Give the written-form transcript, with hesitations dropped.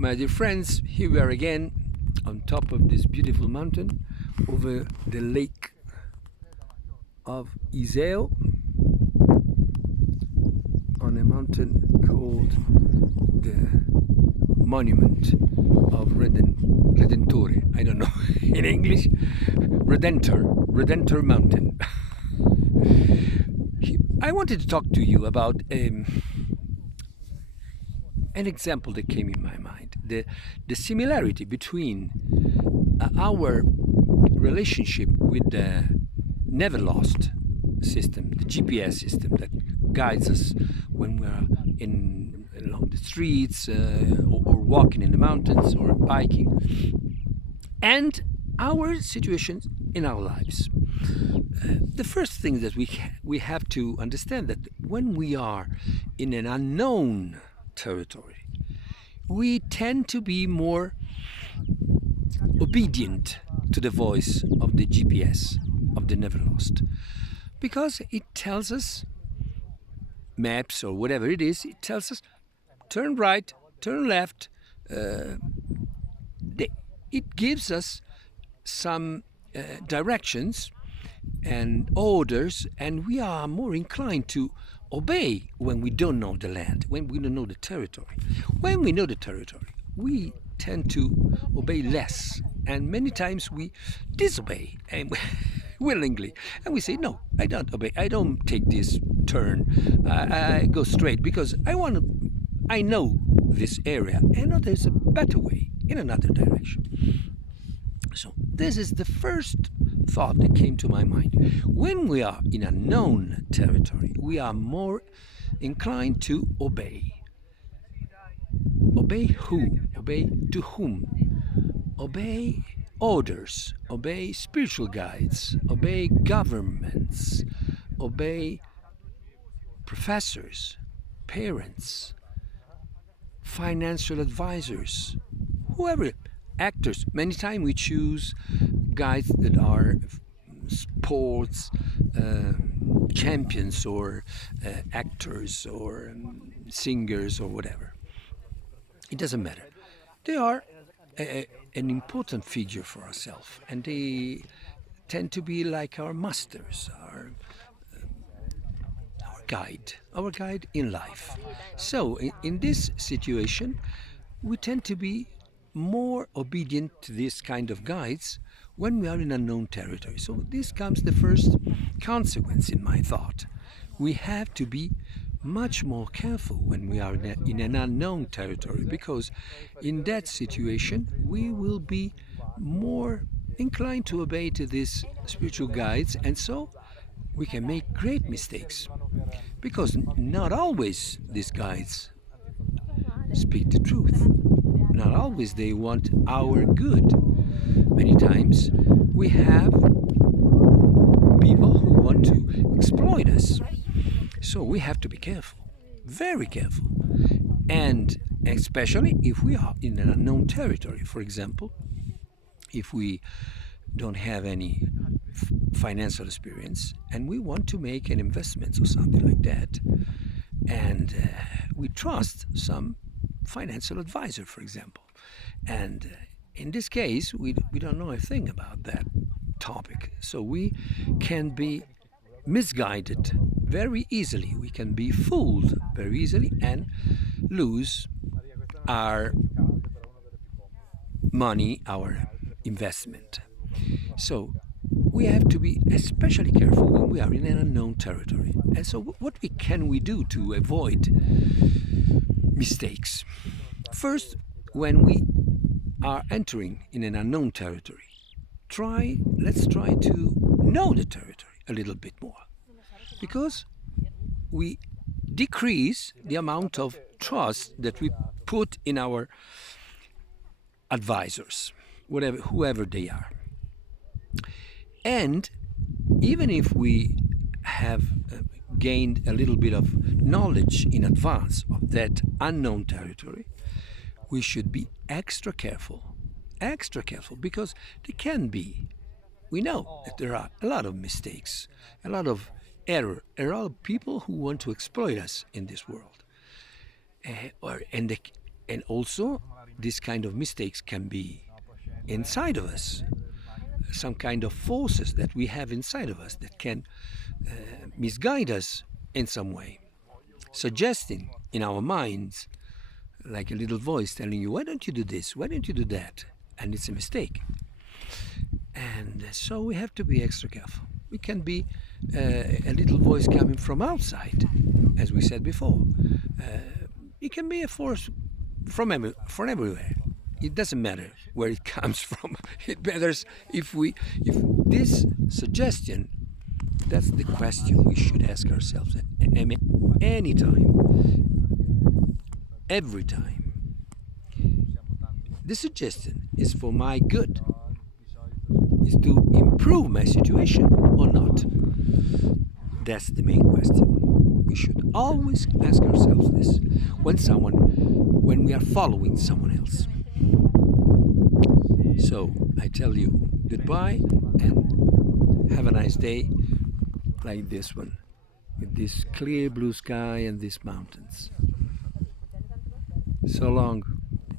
My dear friends, here we are again on top of this beautiful mountain over the lake of Iseo on a mountain called the Monument of Redentore. I don't know in English. Redentor Mountain. I wanted to talk to you about an example that came in my mind, the similarity between our relationship with the Never Lost system, the GPS system that guides us when we're along the streets or walking in the mountains or biking, and our situations in our lives. The first thing that we have to understand that when we are in an unknown territory, we tend to be more obedient to the voice of the GPS, of the Never Lost, because it tells us, maps or whatever it is, it tells us turn right, turn left. It gives us some directions and orders, and we are more inclined to obey when we don't know the land, when we don't know the territory. When we know the territory, we tend to obey less, and many times we disobey and willingly, and we say, no, I don't obey, I don't take this turn, I go straight because I know this area, and there's a better way in another direction. So this is the first thought that came to my mind. When we are in a known territory, we are more inclined to obey. Obey who? Obey to whom? Obey orders, obey spiritual guides, obey governments, obey professors, parents, financial advisors, whoever, actors. Many times we choose guides that are sports champions or actors or singers or whatever. It doesn't matter. They are an important figure for ourselves, and they tend to be like our masters, our guide in life. So in this situation, we tend to be more obedient to this kind of guides when we are in unknown territory. So this comes the first consequence in my thought. We have to be much more careful when we are in an unknown territory, because in that situation we will be more inclined to obey to these spiritual guides, and so we can make great mistakes, because not always these guides speak the truth. Not always they want our good. Many times we have people who want to exploit us. So we have to be careful, very careful. And especially if we are in an unknown territory. For example, if we don't have any financial experience and we want to make an investment or something like that, and we trust some financial advisor, for example, and in this case we don't know a thing about that topic, so we can be misguided very easily, we can be fooled very easily and lose our money, our investment. So we have to be especially careful when we are in an unknown territory. And so what can we do to avoid mistakes? First, when we are entering in an unknown territory, let's try to know the territory a little bit more, because we decrease the amount of trust that we put in our advisors, whoever they are. And even if we have gained a little bit of knowledge in advance of that unknown territory, we should be extra careful, because there can be, we know that there are a lot of mistakes, a lot of error, a lot of people who want to exploit us in this world. And also this kind of mistakes can be inside of us, some kind of forces that we have inside of us that can misguide us in some way, suggesting in our minds, like a little voice telling you, why don't you do this? Why don't you do that? And it's a mistake. And so we have to be extra careful. We can be a little voice coming from outside, as we said before. It can be a force from everywhere. It doesn't matter where it comes from. It matters if this suggestion, that's the question we should ask ourselves any time, every time. The suggestion is for my good, is to improve my situation or not. That's the main question. We should always ask ourselves this when we are following someone else. So I tell you goodbye and have a nice day like this one, with this clear blue sky and these mountains. So long.